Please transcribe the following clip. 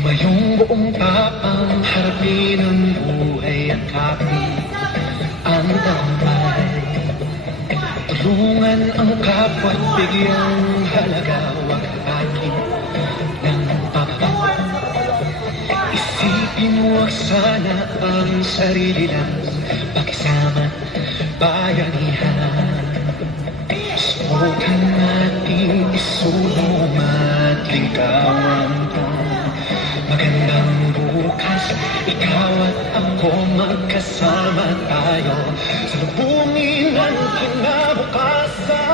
Tumayong buong tapang harapin ang buhay at kapit ang tagumpay. Tulungan ang kapwa't bigyang halaga, wag akin ng pababa. Isipin mo sana ang sarili lang, pakisama bayanihan. Subukan natin isulong at lingkawan ang magandang bukas. Ikaw at ako magkasama tayo sa lubungin ng kinabukasan.